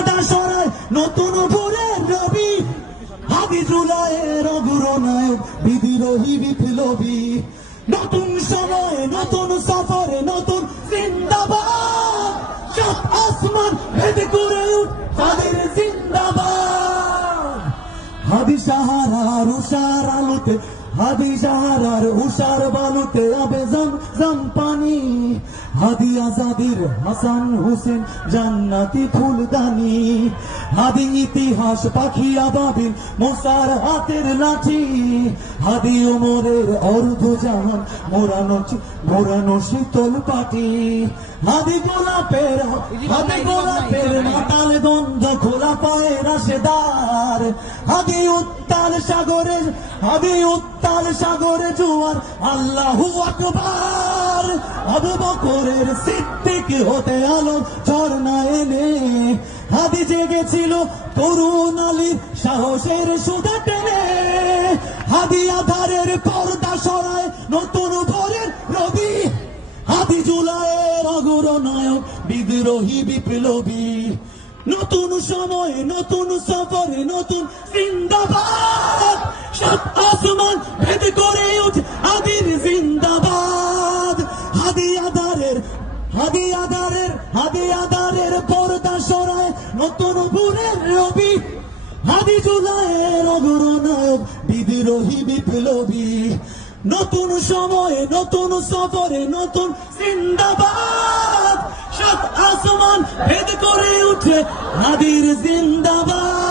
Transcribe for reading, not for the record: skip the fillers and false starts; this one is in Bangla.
পর্দা সরায় নতুন ভোরের রবি, হাদি জুলাইয়ের অগ্রনায়ক বিদ্রোহী বিপ্লবী। নতুন সময় নতুন সফরে নতুন জিন্দাবাদ, সাত আসমান ভেদ করে উঠ হাদির জিন্দাবাদ। হাদি সাহারার উষার আলোতে, হাদি সাহারার উষার বালুতে আবে জমজম পানি। হাদি আজাদির হাসান হোসেন জান্নাতি ফুলদানি। হাদি ইতিহাস পাখি আবাবিল মোসার হাতের লাঠি। হাদি ওমরের অর্ধজাহান মোরানো শীতল পাটি। হাদি গোলাপের মাতাল গন্ধ খোলা পায়ে রাশেদার। হাদি উত্তাল সাগরে জোয়ার আল্লাহু আকবার। আবু বকরের সিদ্দিক হতে আলো ঝর্ণা এনে। হাদি জেগেছিল তরুণ আলীর সাহসের সুধা টেনে। হাদি আধারের পর্দা সরায় নতুন ভোরের রবি, হাদি জুলাইয়ের অগ্রনায়ক বিদ্রোহী বিপ্লবী। নতুন সময় নতুন সফরে নতুন জিন্দাবাদ, সাত আসমান ভেদ করে উঠ হাদির জিন্দাবাদ। হাদি আধারের পর্দা সরায় নতুন ভোরের রবি, হাদি জুলাইয়ের অগ্রনায়ক বিদ্রোহী বিপ্লবী। নতুন সময় নতুন সফরে নতুন জিন্দাবাদ, সাত আসমান ভেদ করে উঠে হাদির জিন্দাবাদ।